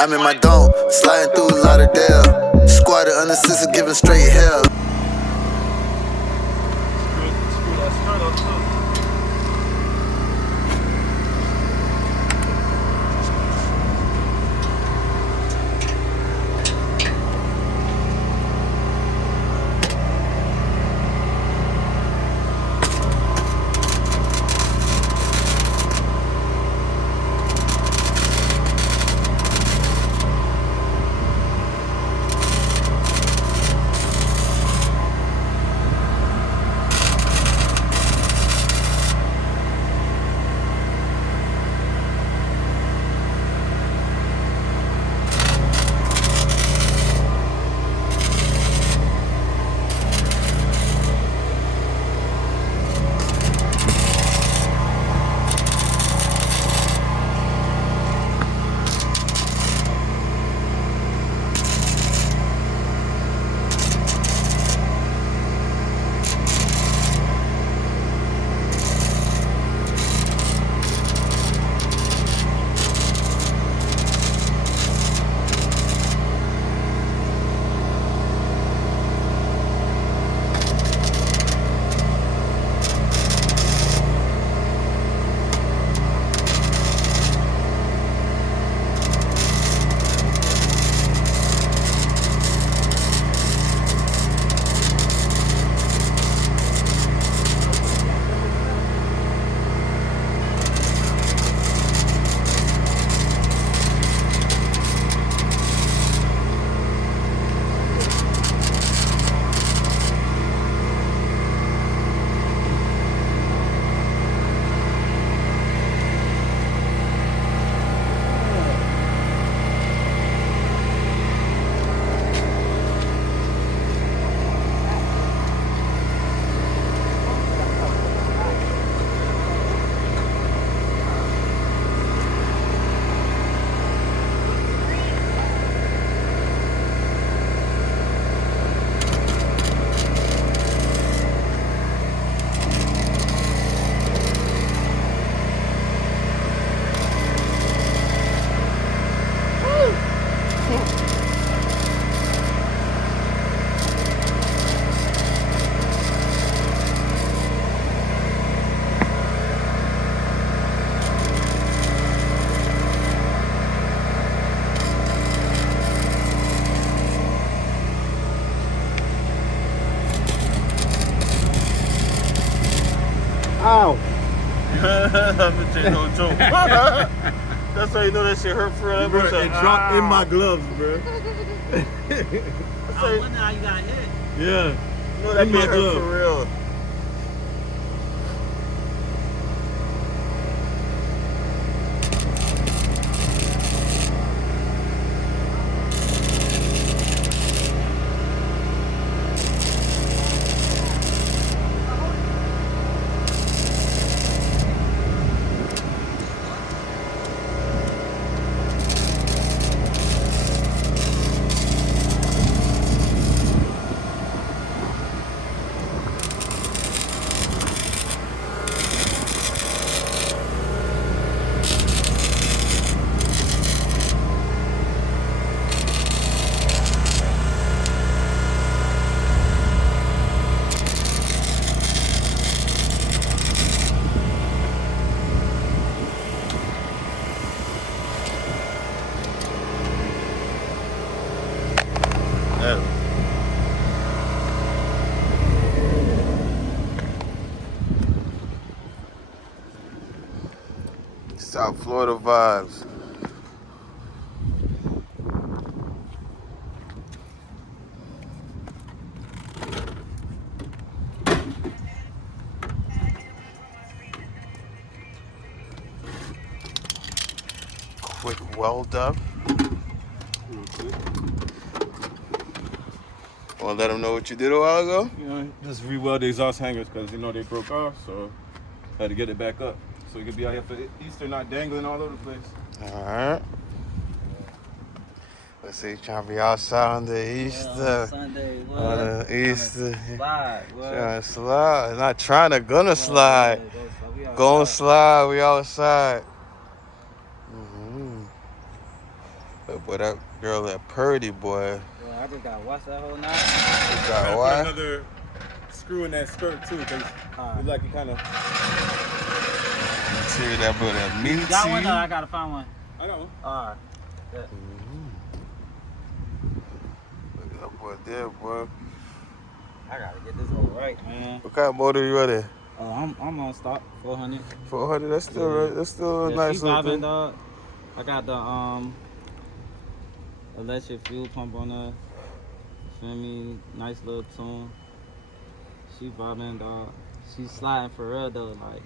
I'm in my dome, sliding through Lauderdale. Squatted unassisted, giving straight hell. Ow! That ain't no joke. That's how you know that shit hurt for real. Bro, it dropped in my gloves, bro. I wonder how you got hit. Yeah. You know that in my shit hurt glove. for real. South Florida vibes. Quick weld up. Want to let them know what you did a while ago? You know, just re-weld the exhaust hangers because, you know, they broke off, so I had to get it back up. So we could be out here for Easter, not dangling all over the place. Alright. Let's see, trying to be outside on the Easter. Sunday, what? On the Easter. Slide, what? Trying to slide. Not trying to, gonna slide. Gonna slide, we outside. Boy, that girl that purdy, boy. Yeah, I just gotta watch that whole night. You Gotta got put why? another screw in that skirt too, cause it's like it kind of. Tear that boy that minty. Got one? I gotta find one. I got one. Alright. Yeah. Look at that boy there, boy. I gotta get this whole right, man. What kind of motor you running? I'm on stock, 400. 400. That's still right. That's still a nice she little vibing, thing. dog. I got the electric fuel pump on her. Feel me? Nice little tune. She vibing, dog. She sliding for real though, like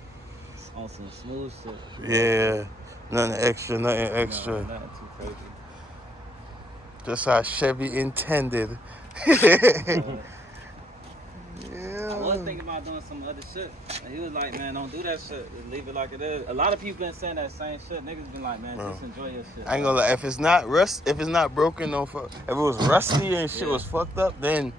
on some smooth shit. Yeah. Nothing extra. Nothing extra. No, nothing too crazy. Just how Chevy intended. I was thinking about doing some other shit. And he was like, man, don't do that shit. Just leave it like it is. A lot of people been saying that same shit. Niggas been like, man, just enjoy your shit. I ain't gonna lie. If it's not broken, don't fuck. If it was rusty and shit was fucked up, then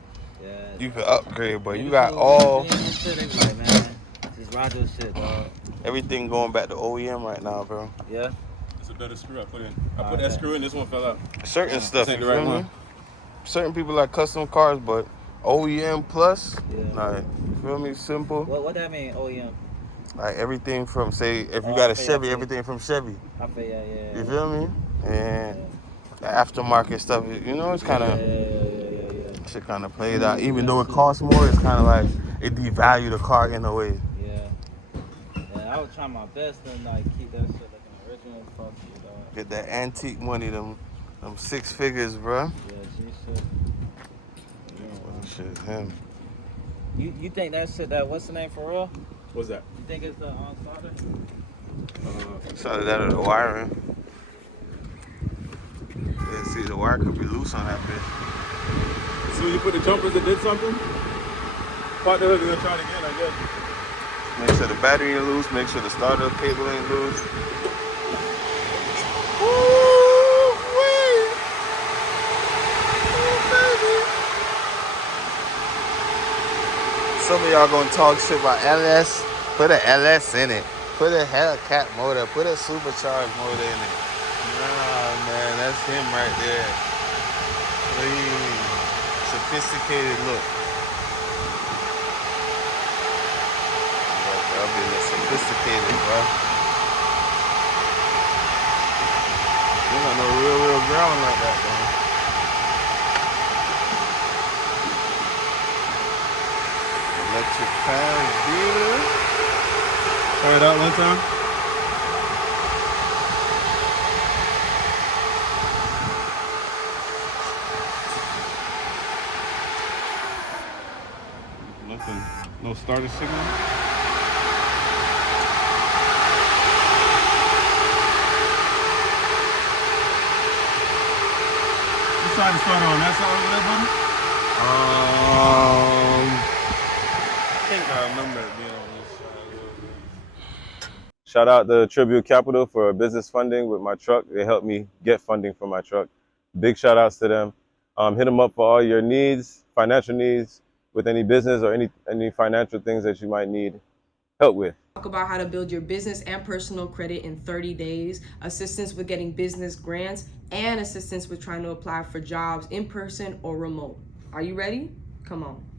you could upgrade. But you got all shit. They be like, man, just ride your shit, dog. everything going back to OEM right now, bro. Yeah. It's a better screw I put in. I put that screw in. This one fell out. Certain stuff, ain't you the right feel me? one. Certain people like custom cars, but OEM plus, Yeah. like, you feel me? Simple. What that mean, OEM? Like everything from, say, if you got a Chevy, everything from Chevy. I feel, yeah. You feel me? And the aftermarket stuff, you know, it's kind of, shit kind of played out. Even though it costs more, it's kind of like, it devalue the car in a way. Yeah, I was trying my best to like keep that shit like an original fucking dog. Get that antique money, them 6 figures, bro. Yeah, G shit. Shit, him. You think that shit, that what's the name for real? What's that? You think it's the starter? Started that at the wiring. Yeah, see, the wire could be loose on that bitch. So you put the jumpers that did something? Part the hood and then try it again, I guess. Make sure the battery ain't loose. Make sure the starter cable ain't loose. Some of y'all gonna talk shit about LS. Put an LS in it. Put a Hellcat motor. Put a supercharged motor in it. Nah, man, that's him right there. Please. Sophisticated look. That'll be sophisticated, bro. You got no real ground like that, though. Electric fan dealer. Try it out one time. Nothing. No starter signal. You tried to start on that side over there, buddy? I think I remember it being on this side. Shout out to Tribute Capital for business funding with my truck. They helped me get funding for my truck. Big shout outs to them. Hit them up for all your needs, financial needs, with any business or any financial things that you might need help with. Talk about how to build your business and personal credit in 30 days, assistance with getting business grants, and assistance with trying to apply for jobs in person or remote. Are you ready? Come on.